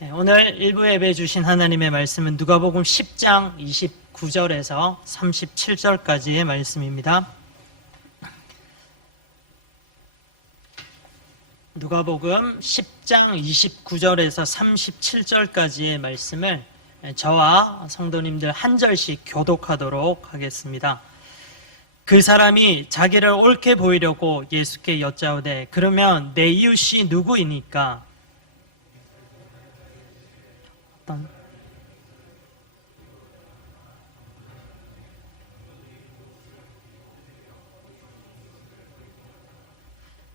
오늘 일부 예배 주신 하나님의 말씀은 누가복음 10장 29절에서 37절까지의 말씀입니다. 누가복음 10장 29절에서 37절까지의 말씀을 저와 성도님들 한 절씩 교독하도록 하겠습니다. 그 사람이 자기를 옳게 보이려고 예수께 여짜오되 그러면 내 이웃이 누구이니까?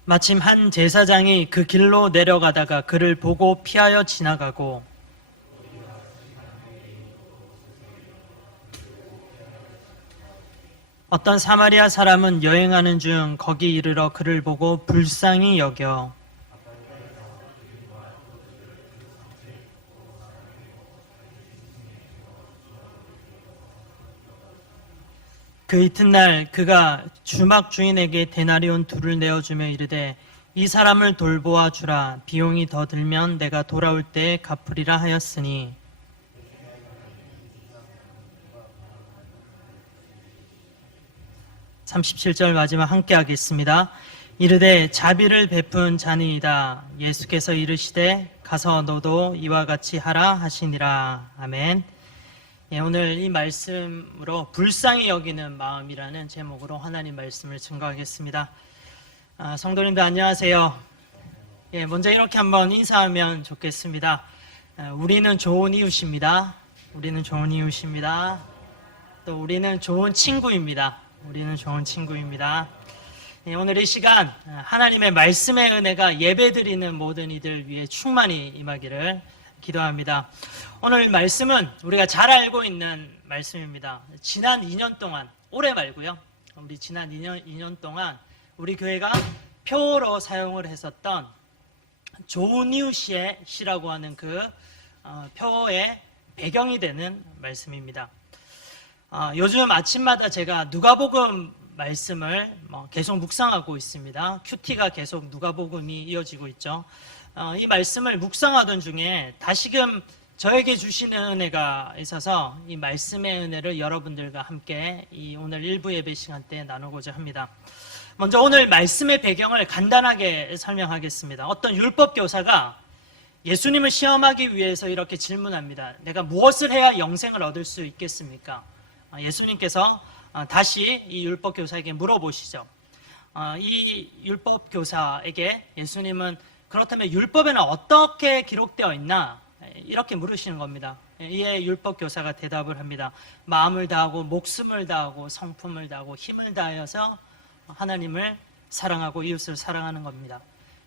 마침 한 제사장이 그 길로 내려가다가 그를 보고 피하여 지나가고 어떤 사마리아 사람은 여행하는 중 거기 이르러 그를 보고 불쌍히 여겨 그 이튿날 그가 주막 주인에게 데나리온 둘을 내어주며 이르되 이 사람을 돌보아 주라. 비용이 더 들면 내가 돌아올 때에 갚으리라 하였으니 37절 마지막 함께 하겠습니다. 이르되 자비를 베푼 자니이다. 예수께서 이르시되 가서 너도 이와 같이 하라 하시니라. 아멘. 오늘 이 말씀으로 불쌍히 여기는 마음이라는 제목으로 하나님 말씀을 증거하겠습니다. 성도님들 안녕하세요. 먼저 이렇게 한번 인사하면 좋겠습니다. 우리는 좋은 이웃입니다. 우리는 좋은 이웃입니다. 또 우리는 좋은 친구입니다. 우리는 좋은 친구입니다. 오늘 이 시간 하나님의 말씀의 은혜가 예배드리는 모든 이들 위해 충만히 임하기를 기도합니다. 오늘 말씀은 우리가 잘 알고 있는 말씀입니다. 지난 2년 동안, 올해 말고요. 우리 지난 2년 동안 우리 교회가 표어로 사용을 했었던 좋은 이웃의 시라고 하는 그 표어의 배경이 되는 말씀입니다. 요즘 아침마다 제가 누가복음 말씀을 계속 묵상하고 있습니다. 큐티가 계속 누가복음이 이어지고 있죠. 이 말씀을 묵상하던 중에 다시금 저에게 주시는 은혜가 있어서 이 말씀의 은혜를 여러분들과 함께 이 오늘 일부 예배 시간 때 나누고자 합니다. 먼저 오늘 말씀의 배경을 간단하게 설명하겠습니다. 어떤 율법 교사가 예수님을 시험하기 위해서 이렇게 질문합니다. 내가 무엇을 해야 영생을 얻을 수 있겠습니까? 예수님께서 다시 이 율법 교사에게 물어보시죠. 이 율법 교사에게 예수님은 그렇다면 율법에는 어떻게 기록되어 있나? 이렇게 물으시는 겁니다. 이에 율법 교사가 대답을 합니다. 마음을 다하고 목숨을 다하고 성품을 다하고 힘을 다하여서 하나님을 사랑하고 이웃을 사랑하는 겁니다.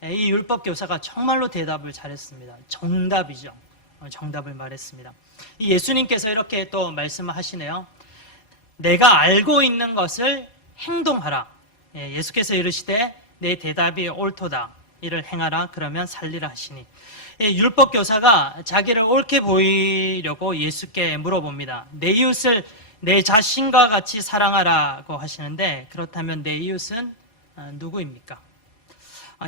이 율법 교사가 정말로 대답을 잘했습니다. 정답이죠. 정답을 말했습니다. 이 예수님께서 이렇게 또 말씀을 하시네요. 내가 알고 있는 것을 행동하라. 예수께서 이르시되 내 대답이 옳도다. 이를 행하라. 그러면 살리라 하시니. 율법 교사가 자기를 옳게 보이려고 예수께 물어봅니다. 내 이웃을 내 자신과 같이 사랑하라고 하시는데 그렇다면 내 이웃은 누구입니까?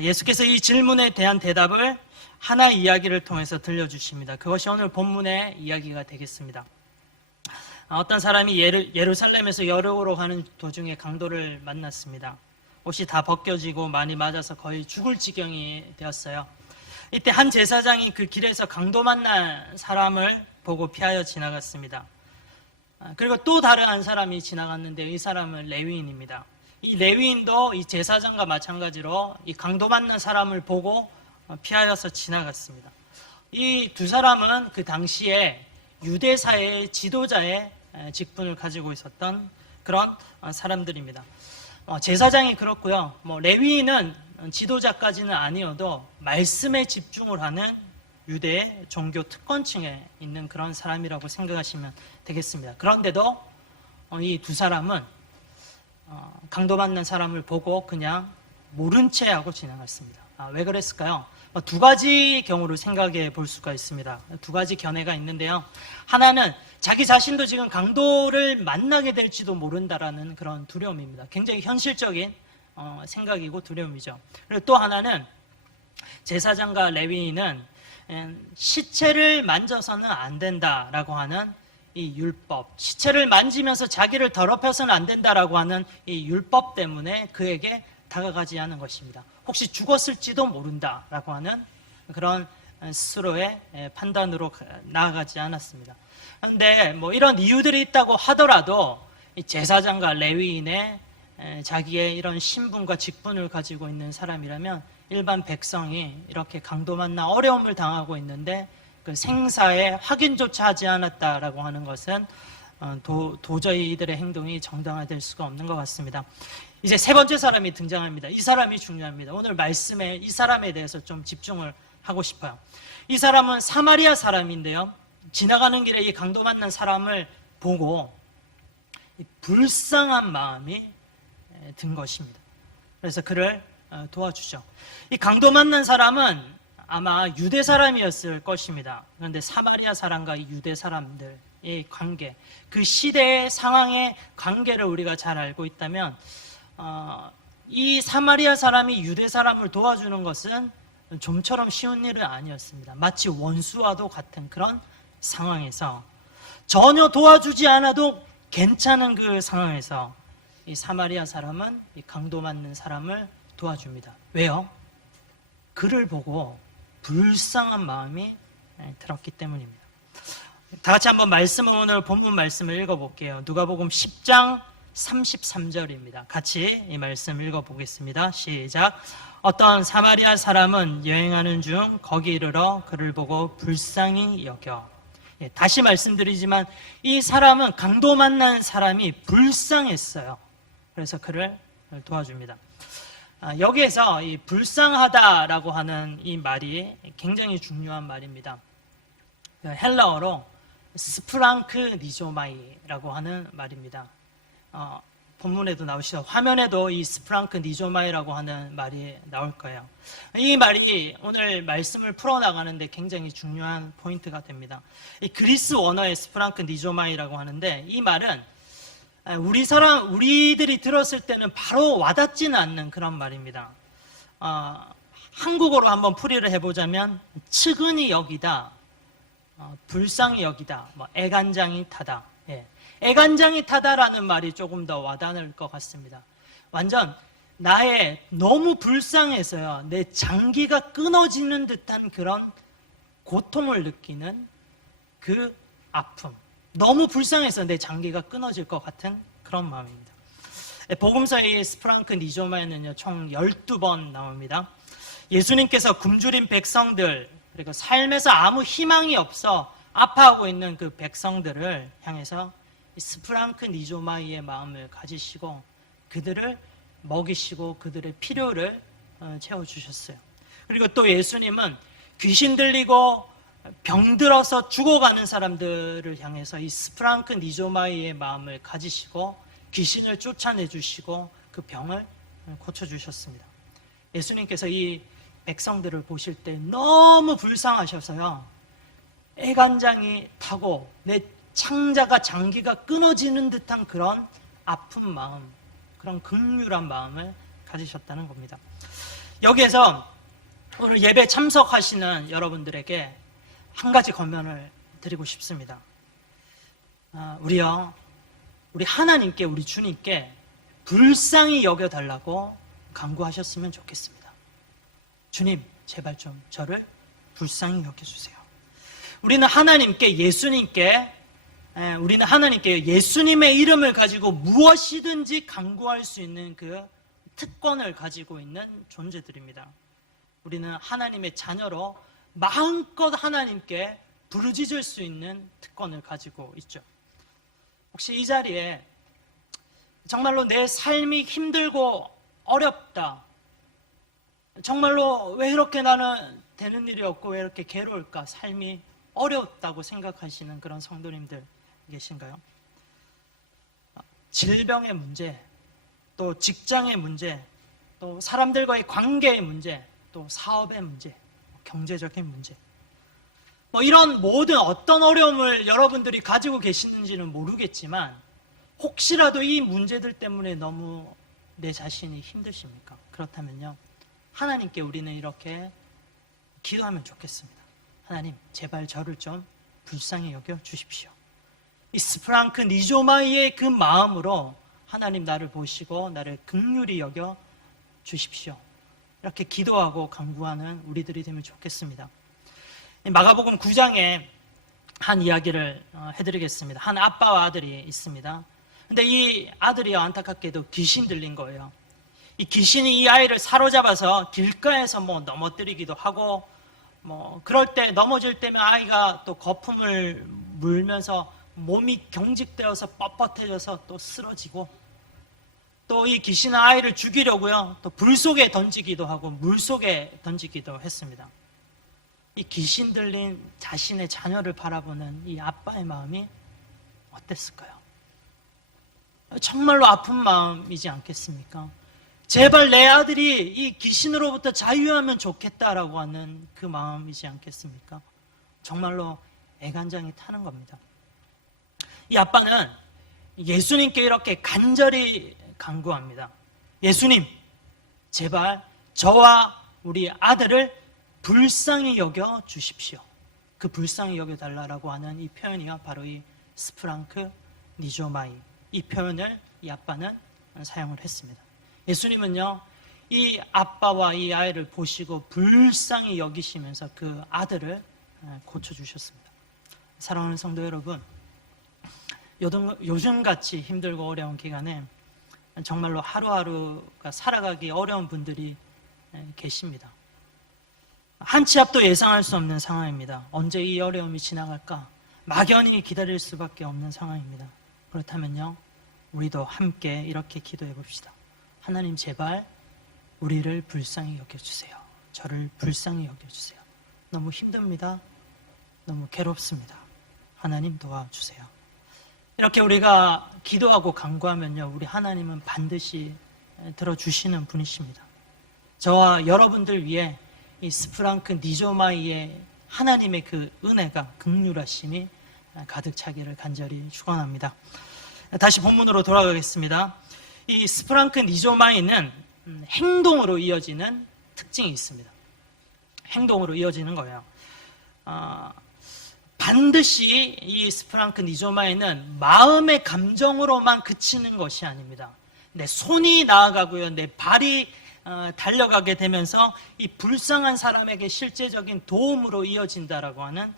예수께서 이 질문에 대한 대답을 하나의 이야기를 통해서 들려주십니다. 그것이 오늘 본문의 이야기가 되겠습니다. 어떤 사람이 예루살렘에서 여리고로 가는 도중에 강도를 만났습니다. 옷이 다 벗겨지고 많이 맞아서 거의 죽을 지경이 되었어요. 이때 한 제사장이 그 길에서 강도 만난 사람을 보고 피하여 지나갔습니다. 그리고 또 다른 한 사람이 지나갔는데 이 사람은 레위인입니다. 이 레위인도 이 제사장과 마찬가지로 이 강도 만난 사람을 보고 피하여서 지나갔습니다. 이 두 사람은 그 당시에 유대사회의 지도자의 직분을 가지고 있었던 그런 사람들입니다. 제사장이 그렇고요. 레위인은 지도자까지는 아니어도 말씀에 집중을 하는 유대의 종교 특권층에 있는 그런 사람이라고 생각하시면 되겠습니다. 그런데도 이 두 사람은 강도 받는 사람을 보고 그냥 모른 채 하고 지나갔습니다. 왜 그랬을까요? 두 가지 경우를 생각해 볼 수가 있습니다. 두 가지 견해가 있는데요. 하나는 자기 자신도 지금 강도를 만나게 될지도 모른다라는 그런 두려움입니다. 굉장히 현실적인 생각이고 두려움이죠. 그리고 또 하나는 제사장과 레위인은 시체를 만져서는 안 된다라고 하는 이 율법, 시체를 만지면서 자기를 더럽혀서는 안 된다라고 하는 이 율법 때문에 그에게 다가가지 않은 것입니다. 혹시 죽었을지도 모른다라고 하는 그런 스스로의 판단으로 나아가지 않았습니다. 그런데 뭐 이런 이유들이 있다고 하더라도 제사장과 레위인의 자기의 이런 신분과 직분을 가지고 있는 사람이라면 일반 백성이 이렇게 강도만나 어려움을 당하고 있는데 그 생사의 확인조차 하지 않았다라고 하는 것은 도저히 이들의 행동이 정당화될 수가 없는 것 같습니다. 이제 세 번째 사람이 등장합니다. 이 사람이 중요합니다. 오늘 말씀에 이 사람에 대해서 좀 집중을 하고 싶어요. 이 사람은 사마리아 사람인데요. 지나가는 길에 이 강도 만난 사람을 보고 불쌍한 마음이 든 것입니다. 그래서 그를 도와주죠. 이 강도 만난 사람은 아마 유대 사람이었을 것입니다. 그런데 사마리아 사람과 이 유대 사람들의 관계, 그 시대의 상황의 관계를 우리가 잘 알고 있다면 이 사마리아 사람이 유대 사람을 도와주는 것은 좀처럼 쉬운 일은 아니었습니다. 마치 원수와도 같은 그런 상황에서 전혀 도와주지 않아도 괜찮은 그 상황에서 이 사마리아 사람은 이 강도 맞는 사람을 도와줍니다. 왜요? 그를 보고 불쌍한 마음이 들었기 때문입니다. 다 같이 한번 오늘 본문 말씀을 읽어볼게요. 누가복음 10장 33절입니다. 같이 이 말씀 읽어보겠습니다. 시작. 어떤 사마리아 사람은 여행하는 중 거기 이르러 그를 보고 불쌍히 여겨. 다시 말씀드리지만 이 사람은 강도 만난 사람이 불쌍했어요. 그래서 그를 도와줍니다. 여기에서 이 불쌍하다라고 하는 이 말이 굉장히 중요한 말입니다. 헬라어로 스프랑크 니조마이라고 하는 말입니다. 본문에도 나오시죠. 화면에도 이 스프랑크 니조마이라고 하는 말이 나올 거예요. 이 말이 오늘 말씀을 풀어나가는데 굉장히 중요한 포인트가 됩니다. 이 그리스 원어의 스프랑크 니조마이라고 하는데 이 말은 우리들이 들었을 때는 바로 와닿지는 않는 그런 말입니다. 한국어로 한번 풀이를 해보자면 측은히 여기다, 불쌍히 여기다, 애간장이 타다. 애간장이 타다라는 말이 조금 더 와닿을 것 같습니다. 완전 나의 너무 불쌍해서요, 내 장기가 끊어지는 듯한 그런 고통을 느끼는 그 아픔, 너무 불쌍해서 내 장기가 끊어질 것 같은 그런 마음입니다. 복음서의 스프랑크 니조마에는요, 총 12번 나옵니다. 예수님께서 굶주린 백성들, 그리고 삶에서 아무 희망이 없어 아파하고 있는 그 백성들을 향해서 스프랑크 니조마이의 마음을 가지시고 그들을 먹이시고 그들의 필요를 채워주셨어요. 그리고 또 예수님은 귀신 들리고 병들어서 죽어가는 사람들을 향해서 이 스프랑크 니조마이의 마음을 가지시고 귀신을 쫓아내주시고 그 병을 고쳐주셨습니다. 예수님께서 이 백성들을 보실 때 너무 불쌍하셔서요, 애간장이 타고 내 창자가 장기가 끊어지는 듯한 그런 아픈 마음, 그런 극률한 마음을 가지셨다는 겁니다. 여기에서 오늘 예배 참석하시는 여러분들에게 한 가지 권면을 드리고 싶습니다. 우리 하나님께, 우리 주님께 불쌍히 여겨달라고 간구하셨으면 좋겠습니다. 주님, 제발 좀 저를 불쌍히 여겨주세요. 우리는 하나님께 예수님의 이름을 가지고 무엇이든지 간구할 수 있는 그 특권을 가지고 있는 존재들입니다. 우리는 하나님의 자녀로 마음껏 하나님께 부르짖을 수 있는 특권을 가지고 있죠. 혹시 이 자리에 정말로 내 삶이 힘들고 어렵다, 정말로 왜 이렇게 나는 되는 일이 없고 왜 이렇게 괴로울까, 삶이 어렵다고 생각하시는 그런 성도님들 계신가요? 질병의 문제, 또 직장의 문제, 또 사람들과의 관계의 문제, 또 사업의 문제, 경제적인 문제, 이런 모든 어떤 어려움을 여러분들이 가지고 계시는지는 모르겠지만 혹시라도 이 문제들 때문에 너무 내 자신이 힘드십니까? 그렇다면요, 하나님께 우리는 이렇게 기도하면 좋겠습니다. 하나님 제발 저를 좀 불쌍히 여겨 주십시오. 이 스프랑크 니조마이의 그 마음으로 하나님 나를 보시고 나를 긍휼히 여겨 주십시오. 이렇게 기도하고 간구하는 우리들이 되면 좋겠습니다. 마가복음 9장에 한 이야기를 해드리겠습니다. 한 아빠와 아들이 있습니다. 근데 이 아들이 안타깝게도 귀신 들린 거예요. 이 귀신이 이 아이를 사로잡아서 길가에서 넘어뜨리기도 하고, 그럴 때 넘어질 때면 아이가 또 거품을 물면서 몸이 경직되어서 뻣뻣해져서 또 쓰러지고, 또 이 귀신은 아이를 죽이려고요, 또 불 속에 던지기도 하고 물 속에 던지기도 했습니다. 이 귀신 들린 자신의 자녀를 바라보는 이 아빠의 마음이 어땠을까요? 정말로 아픈 마음이지 않겠습니까? 제발 내 아들이 이 귀신으로부터 자유하면 좋겠다라고 하는 그 마음이지 않겠습니까? 정말로 애간장이 타는 겁니다. 이 아빠는 예수님께 이렇게 간절히 간구합니다. 예수님, 제발 저와 우리 아들을 불쌍히 여겨 주십시오. 그 불쌍히 여겨 달라고 하는 이 표현이요, 바로 이 스프랑크 니조마이, 이 표현을 이 아빠는 사용을 했습니다. 예수님은요, 이 아빠와 이 아이를 보시고 불쌍히 여기시면서 그 아들을 고쳐주셨습니다. 사랑하는 성도 여러분, 요즘같이 힘들고 어려운 기간에 정말로 하루하루가 살아가기 어려운 분들이 계십니다. 한 치 앞도 예상할 수 없는 상황입니다. 언제 이 어려움이 지나갈까 막연히 기다릴 수밖에 없는 상황입니다. 그렇다면요, 우리도 함께 이렇게 기도해 봅시다. 하나님 제발 우리를 불쌍히 여겨주세요. 저를 불쌍히 여겨주세요. 너무 힘듭니다. 너무 괴롭습니다. 하나님 도와주세요. 이렇게 우리가 기도하고 간구하면요, 우리 하나님은 반드시 들어주시는 분이십니다. 저와 여러분들 위해 이 스프랑크 니조마이의 하나님의 그 은혜가, 긍휼하심이 가득 차기를 간절히 축원합니다. 다시 본문으로 돌아가겠습니다. 이 스프랑크 니조마이는 행동으로 이어지는 특징이 있습니다. 행동으로 이어지는 거예요. 반드시 이 스프랑크 니조마이는 마음의 감정으로만 그치는 것이 아닙니다. 내 손이 나아가고요, 내 발이 달려가게 되면서 이 불쌍한 사람에게 실제적인 도움으로 이어진다라고 하는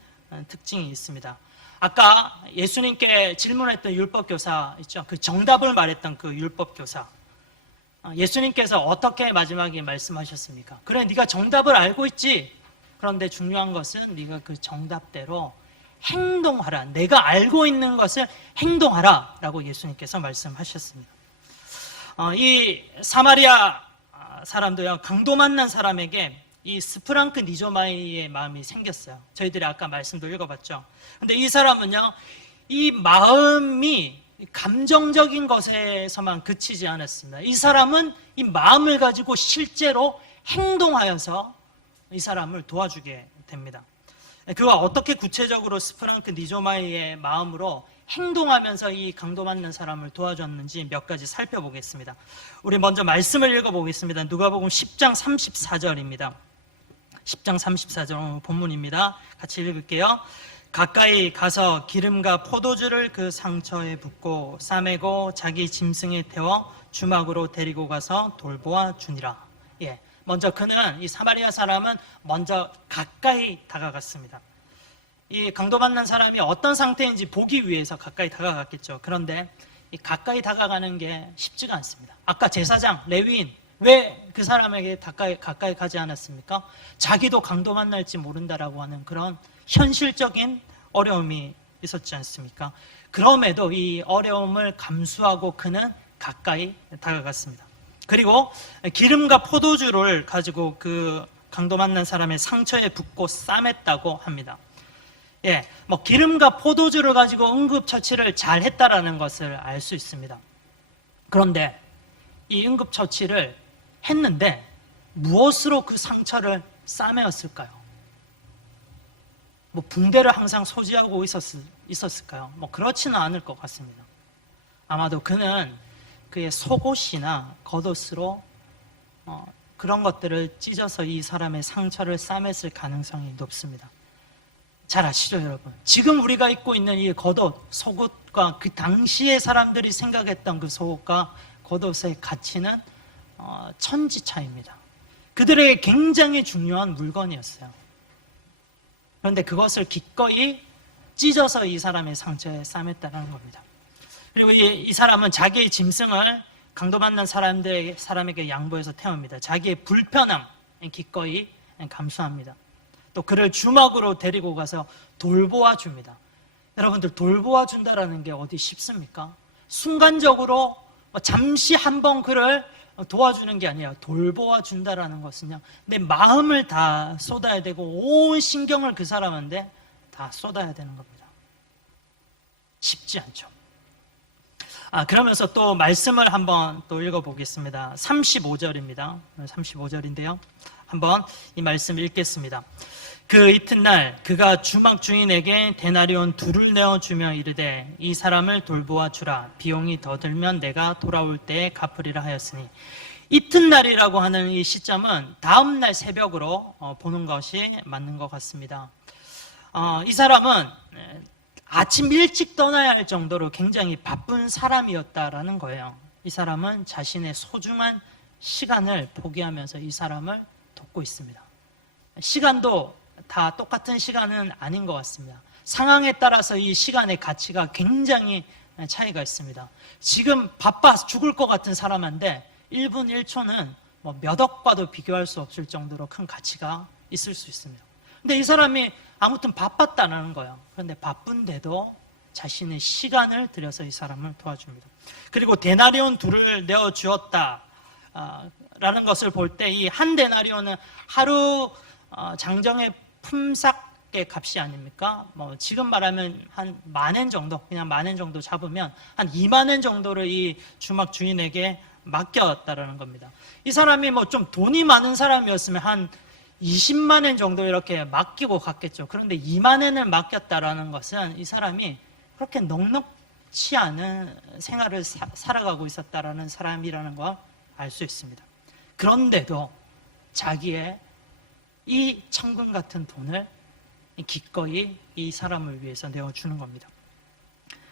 특징이 있습니다. 아까 예수님께 질문했던 율법교사 있죠? 그 정답을 말했던 그 율법교사, 예수님께서 어떻게 마지막에 말씀하셨습니까? 그래, 네가 정답을 알고 있지. 그런데 중요한 것은 네가 그 정답대로 행동하라. 내가 알고 있는 것을 행동하라 라고 예수님께서 말씀하셨습니다. 이 사마리아 사람도요, 강도 만난 사람에게 이 스프랑크 니조마이의 마음이 생겼어요. 저희들이 아까 말씀도 읽어봤죠. 근데 이 사람은요, 이 마음이 감정적인 것에서만 그치지 않았습니다. 이 사람은 이 마음을 가지고 실제로 행동하여서 이 사람을 도와주게 됩니다. 그가 어떻게 구체적으로 스프랑크 니조마이의 마음으로 행동하면서 이 강도 맞는 사람을 도와줬는지 몇 가지 살펴보겠습니다. 우리 먼저 말씀을 읽어보겠습니다. 누가복음 10장 34절입니다. 10장 34절 본문입니다. 같이 읽을게요. 가까이 가서 기름과 포도주를 그 상처에 붓고 싸매고 자기 짐승에 태워 주막으로 데리고 가서 돌보아 주니라. 먼저 그는, 이 사마리아 사람은 먼저 가까이 다가갔습니다. 이 강도 받는 사람이 어떤 상태인지 보기 위해서 가까이 다가갔겠죠. 그런데 이 가까이 다가가는 게 쉽지가 않습니다. 아까 제사장, 레위인, 왜 그 사람에게 가까이 가지 않았습니까? 자기도 강도 만날지 모른다라고 하는 그런 현실적인 어려움이 있었지 않습니까? 그럼에도 이 어려움을 감수하고 그는 가까이 다가갔습니다. 그리고 기름과 포도주를 가지고 그 강도 만난 사람의 상처에 붓고 싸맸다고 합니다. 기름과 포도주를 가지고 응급처치를 잘 했다라는 것을 알 수 있습니다. 그런데 이 응급처치를 했는데 무엇으로 그 상처를 싸매었을까요? 붕대를 항상 소지하고 있었을까요? 그렇지는 않을 것 같습니다. 아마도 그는 그의 속옷이나 겉옷으로 그런 것들을 찢어서 이 사람의 상처를 싸맸을 가능성이 높습니다. 잘 아시죠, 여러분? 지금 우리가 입고 있는 이 겉옷, 속옷과 그 당시에 사람들이 생각했던 그 속옷과 겉옷의 가치는 천지 차이입니다. 그들에게 굉장히 중요한 물건이었어요. 그런데 그것을 기꺼이 찢어서 이 사람의 상처에 싸맸다는 겁니다. 그리고 이 사람은 자기의 짐승을 강도 만난 사람에게 양보해서 태웁니다. 자기의 불편함 기꺼이 감수합니다. 또 그를 주먹으로 데리고 가서 돌보아 줍니다. 여러분들, 돌보아 준다라는 게 어디 쉽습니까? 순간적으로 잠시 한번 그를 도와주는 게 아니라 돌보아 준다라는 것은요, 내 마음을 다 쏟아야 되고 온 신경을 그 사람한테 다 쏟아야 되는 겁니다. 쉽지 않죠. 그러면서 또 말씀을 한번 또 읽어보겠습니다. 35절입니다. 35절인데요. 한번 이 말씀 읽겠습니다. 그 이튿날 그가 주막 주인에게 데나리온 2를 내어주며 이르되 이 사람을 돌보아 주라. 비용이 더 들면 내가 돌아올 때에 갚으리라 하였으니, 이튿날이라고 하는 이 시점은 다음날 새벽으로 보는 것이 맞는 것 같습니다. 이 사람은 아침 일찍 떠나야 할 정도로 굉장히 바쁜 사람이었다라는 거예요. 이 사람은 자신의 소중한 시간을 포기하면서 이 사람을 돕고 있습니다. 시간도 다 똑같은 시간은 아닌 것 같습니다. 상황에 따라서 이 시간의 가치가 굉장히 차이가 있습니다. 지금 바빠 죽을 것 같은 사람한테 1분 1초는 몇 억과도 비교할 수 없을 정도로 큰 가치가 있을 수 있습니다. 근데 이 사람이 아무튼 바빴다는 거예요. 그런데 바쁜데도 자신의 시간을 들여서 이 사람을 도와줍니다. 그리고 데나리온 2를 내어주었다 라는 것을 볼 때, 이 한 데나리온은 하루 장정의 품삯의 값이 아닙니까? 지금 말하면 한 10,000엔 정도, 그냥 10,000엔 정도 잡으면 한 20,000엔 정도를 이 주막 주인에게 맡겼다라는 겁니다. 이 사람이 좀 돈이 많은 사람이었으면 한 200,000엔 정도 이렇게 맡기고 갔겠죠. 그런데 20,000엔을 맡겼다라는 것은 이 사람이 그렇게 넉넉치 않은 생활을 살아가고 있었다라는 사람이라는 걸 알 수 있습니다. 그런데도 자기의 이 천금 같은 돈을 기꺼이 이 사람을 위해서 내어주는 겁니다.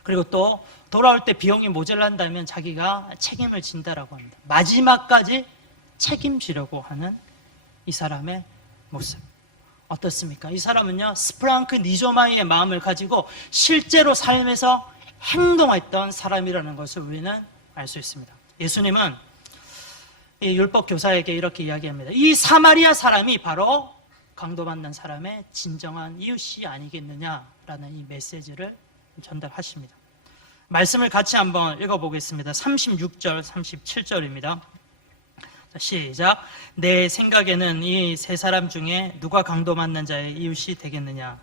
그리고 또 돌아올 때 비용이 모자란다면 자기가 책임을 진다라고 합니다. 마지막까지 책임지려고 하는 이 사람의 모습 어떻습니까? 이 사람은요, 스프랑크 니조마이의 마음을 가지고 실제로 삶에서 행동했던 사람이라는 것을 우리는 알 수 있습니다. 예수님은 이 율법 교사에게 이렇게 이야기합니다. 이 사마리아 사람이 바로 강도받는 사람의 진정한 이웃이 아니겠느냐라는 이 메시지를 전달하십니다. 말씀을 같이 한번 읽어보겠습니다. 36절, 37절입니다. 시작. 내 생각에는 이 세 사람 중에 누가 강도받는 자의 이웃이 되겠느냐?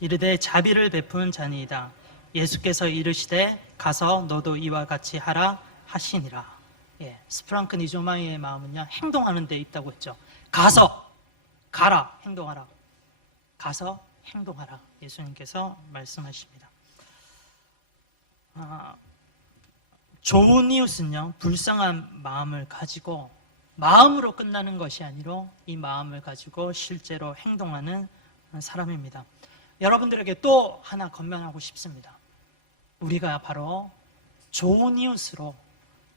이르되 자비를 베푼 자니이다. 예수께서 이르시되 가서 너도 이와 같이 하라 하시니라. 스프랑크 니조마이의 마음은요, 행동하는 데 있다고 했죠. 가라, 행동하라. 가서 행동하라. 예수님께서 말씀하십니다. 좋은 이웃은요, 불쌍한 마음을 가지고 마음으로 끝나는 것이 아니라 이 마음을 가지고 실제로 행동하는 사람입니다. 여러분들에게 또 하나 건면하고 싶습니다. 우리가 바로 좋은 이웃으로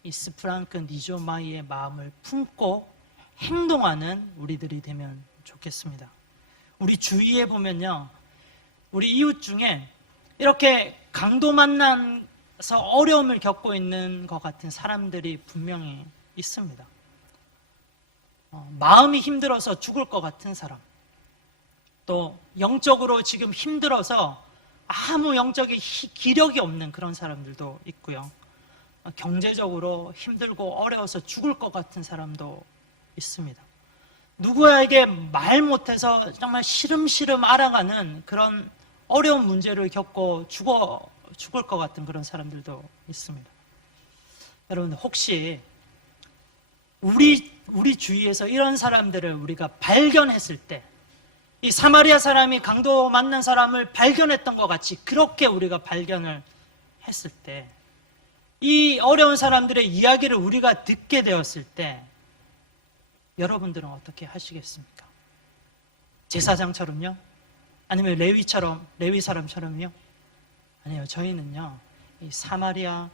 이 스프랑크 니조마이의 마음을 품고 행동하는 우리들이 되면 좋겠습니다. 우리 주위에 보면요, 우리 이웃 중에 이렇게 강도 만나서 어려움을 겪고 있는 것 같은 사람들이 분명히 있습니다. 마음이 힘들어서 죽을 것 같은 사람, 또 영적으로 지금 힘들어서 아무 영적인 기력이 없는 그런 사람들도 있고요. 경제적으로 힘들고 어려워서 죽을 것 같은 사람도 있습니다. 누구에게 말 못해서 정말 시름시름 알아가는 그런 어려운 문제를 겪고 죽을 것 같은 그런 사람들도 있습니다. 여러분, 혹시 우리 주위에서 이런 사람들을 우리가 발견했을 때, 이 사마리아 사람이 강도 만난 사람을 발견했던 것 같이 그렇게 우리가 발견을 했을 때, 이 어려운 사람들의 이야기를 우리가 듣게 되었을 때 여러분들은 어떻게 하시겠습니까? 제사장처럼요? 아니면 레위 사람처럼요? 아니요, 저희는요, 이 사마리아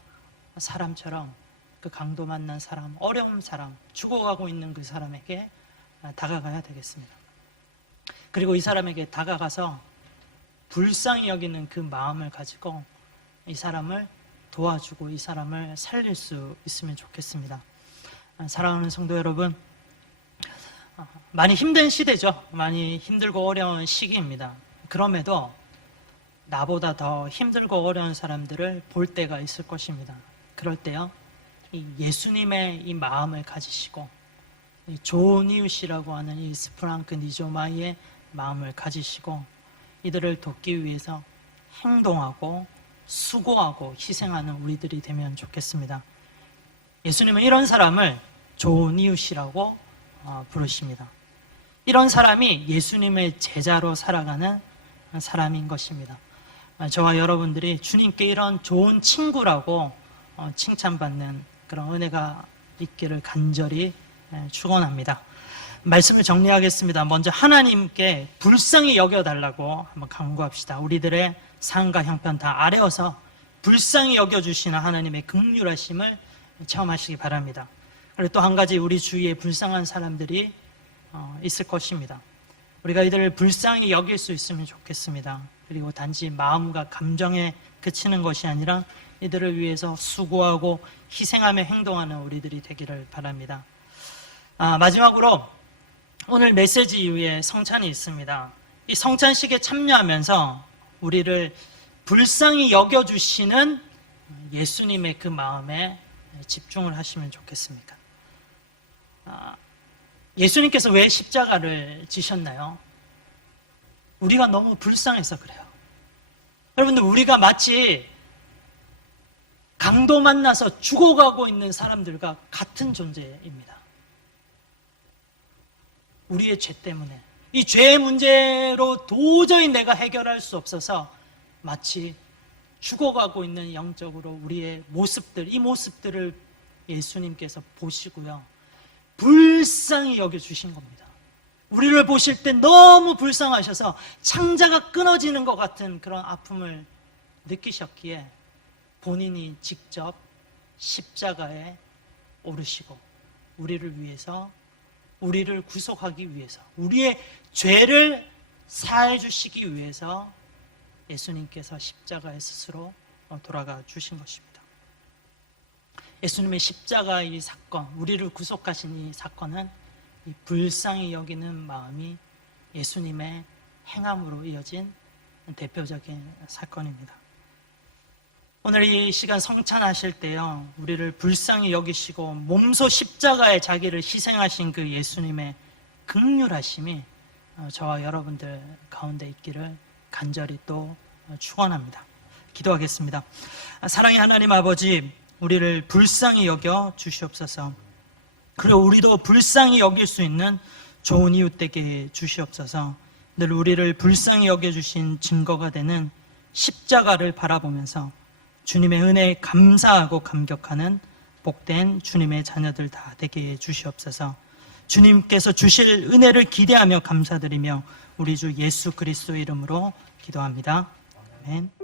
사람처럼 그 강도 만난 사람, 어려운 사람, 죽어가고 있는 그 사람에게 다가가야 되겠습니다. 그리고 이 사람에게 다가가서 불쌍히 여기는 그 마음을 가지고 이 사람을 도와주고 이 사람을 살릴 수 있으면 좋겠습니다. 사랑하는 성도 여러분, 많이 힘든 시대죠. 많이 힘들고 어려운 시기입니다. 그럼에도 나보다 더 힘들고 어려운 사람들을 볼 때가 있을 것입니다. 그럴 때요, 이 예수님의 이 마음을 가지시고 이 좋은 이웃이라고 하는 이 스프랑크 니조마이의 마음을 가지시고 이들을 돕기 위해서 행동하고 수고하고 희생하는 우리들이 되면 좋겠습니다. 예수님은 이런 사람을 좋은 이웃이라고 부르십니다. 이런 사람이 예수님의 제자로 살아가는 사람인 것입니다. 저와 여러분들이 주님께 이런 좋은 친구라고 칭찬받는 그런 은혜가 있기를 간절히 축원합니다. 말씀을 정리하겠습니다. 먼저 하나님께 불쌍히 여겨달라고 한번 간구합시다. 우리들의 삶과 형편 다 아뢰어서 불쌍히 여겨주시는 하나님의 긍휼하심을 체험하시기 바랍니다. 그리고 또 한 가지, 우리 주위에 불쌍한 사람들이 있을 것입니다. 우리가 이들을 불쌍히 여길 수 있으면 좋겠습니다. 그리고 단지 마음과 감정에 그치는 것이 아니라 이들을 위해서 수고하고 희생하며 행동하는 우리들이 되기를 바랍니다. 마지막으로 오늘 메시지 이후에 성찬이 있습니다. 이 성찬식에 참여하면서 우리를 불쌍히 여겨주시는 예수님의 그 마음에 집중을 하시면 좋겠습니까? 예수님께서 왜 십자가를 지셨나요? 우리가 너무 불쌍해서 그래요. 여러분들, 우리가 마치 강도 만나서 죽어가고 있는 사람들과 같은 존재입니다. 우리의 죄 때문에, 이 죄의 문제로 도저히 내가 해결할 수 없어서 마치 죽어가고 있는 영적으로 우리의 모습들, 이 모습들을 예수님께서 보시고요, 불쌍히 여겨주신 겁니다. 우리를 보실 때 너무 불쌍하셔서 창자가 끊어지는 것 같은 그런 아픔을 느끼셨기에 본인이 직접 십자가에 오르시고 우리를 위해서, 우리를 구속하기 위해서, 우리의 죄를 사해 주시기 위해서 예수님께서 십자가에 스스로 돌아가 주신 것입니다. 예수님의 십자가의 이 사건, 우리를 구속하신 이 사건은 이 불쌍히 여기는 마음이 예수님의 행함으로 이어진 대표적인 사건입니다. 오늘 이 시간 성찬하실 때요, 우리를 불쌍히 여기시고 몸소 십자가에 자기를 희생하신 그 예수님의 긍휼하심이 저와 여러분들 가운데 있기를 간절히 또 축원합니다. 기도하겠습니다. 사랑의 하나님 아버지, 우리를 불쌍히 여겨 주시옵소서. 그리고 우리도 불쌍히 여길 수 있는 좋은 이웃 되게 주시옵소서. 늘 우리를 불쌍히 여겨주신 증거가 되는 십자가를 바라보면서 주님의 은혜에 감사하고 감격하는 복된 주님의 자녀들 다 되게 주시옵소서. 주님께서 주실 은혜를 기대하며 감사드리며 우리 주 예수 그리스도의 이름으로 기도합니다. 아멘.